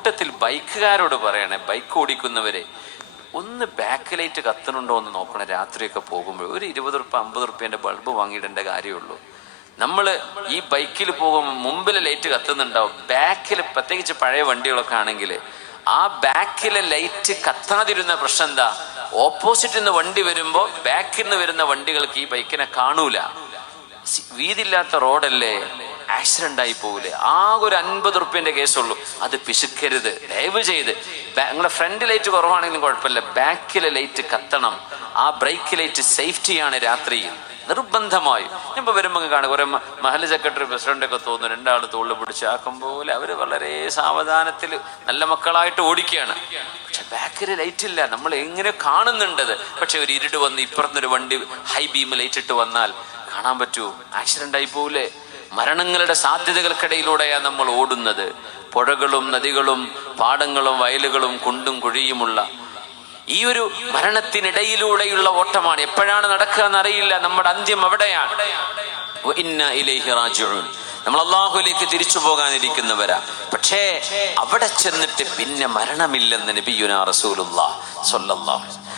കൂട്ടത്തിൽ ബൈക്കുകാരോട് പറയണേ, ബൈക്ക് ഓടിക്കുന്നവരെ ഒന്ന് ബാക്ക് ലൈറ്റ് കത്തുന്നുണ്ടോ എന്ന് നോക്കണം. രാത്രിയൊക്കെ പോകുമ്പോൾ ഒരു 20 റുപ്യ 50 റുപ്യേൻ്റെ ബൾബ് വാങ്ങിയിടേണ്ട കാര്യമുള്ളൂ. നമ്മൾ ഈ ബൈക്കിൽ പോകുമ്പോൾ മുമ്പിൽ ലൈറ്റ് കത്തുന്നുണ്ടാവും, ബാക്കിൽ പ്രത്യേകിച്ച് പഴയ വണ്ടികളൊക്കെ ആണെങ്കിൽ ആ ബാക്കിലെ ലൈറ്റ് കത്താതിരുന്ന പ്രശ്നം എന്താ? ഓപ്പോസിറ്റ് നിന്ന് വണ്ടി വരുമ്പോൾ ബാക്കിൽ നിന്ന് വരുന്ന വണ്ടികൾക്ക് ഈ ബൈക്കിനെ കാണൂല. വീതിയില്ലാത്ത റോഡല്ലേ, ആക്സിഡന്റ് ആയി പോവില്ലേ? ആകെ ഒരു 50 റുപ്യേൻ്റെ കേസുള്ളൂ. അത് പിശുക്കരുത് ദയവ് ചെയ്ത്. നിങ്ങളുടെ ഫ്രണ്ട് ലൈറ്റ് കുറവാണെങ്കിലും കുഴപ്പമില്ല, ബാക്കിലെ ലൈറ്റ് കത്തണം. ആ ബ്രേക്ക് ലൈറ്റ് സേഫ്റ്റിയാണ് രാത്രിയിൽ നിർബന്ധമായും. ഞാനിപ്പോൾ വരുമ്പോൾ കാണും കുറെ മഹല്ല് സെക്രട്ടറി പ്രസിഡന്റൊക്കെ തോന്നുന്നു, 2 ആൾ തോളിൽ പിടിച്ച് ആക്കും പോലെ അവർ വളരെ സാവധാനത്തിൽ നല്ല മക്കളായിട്ട് ഓടിക്കുകയാണ്. പക്ഷെ ബാക്കിൽ ലൈറ്റ് ഇല്ല, നമ്മൾ എങ്ങനെ കാണുന്നുണ്ടത്. പക്ഷെ ഒരു ഇരുട് വന്ന് ഇപ്പുറത്തൊരു വണ്ടി ഹൈ ബീം ലൈറ്റ് ഇട്ട് വന്നാൽ കാണാൻ പറ്റൂ, ആക്സിഡന്റ് ആയി പോവില്ലേ? മരണങ്ങളുടെ സാധ്യതകൾക്കിടയിലൂടെയാണ് നമ്മൾ ഓടുന്നത്. പുഴകളും നദികളും പാടങ്ങളും വയലുകളും കുണ്ടും കുഴിയുമുള്ള ഈ ഒരു മരണത്തിനിടയിലൂടെയുള്ള ഓട്ടമാണ്. എപ്പോഴാണ് നടക്കുക എന്നറിയില്ല. നമ്മുടെ അന്ത്യം അവിടെയാണ്. നമ്മൾ അല്ലാഹുവിലേക്ക് തിരിച്ചു പോകാനിരിക്കുന്നവരാ. പക്ഷേ അവിടെ ചെന്നിട്ട് പിന്നെ മരണമില്ലെന്ന് നബിയുനാ റസൂലുള്ളാഹി സ്വല്ലല്ലാഹു അലൈഹി വസല്ലം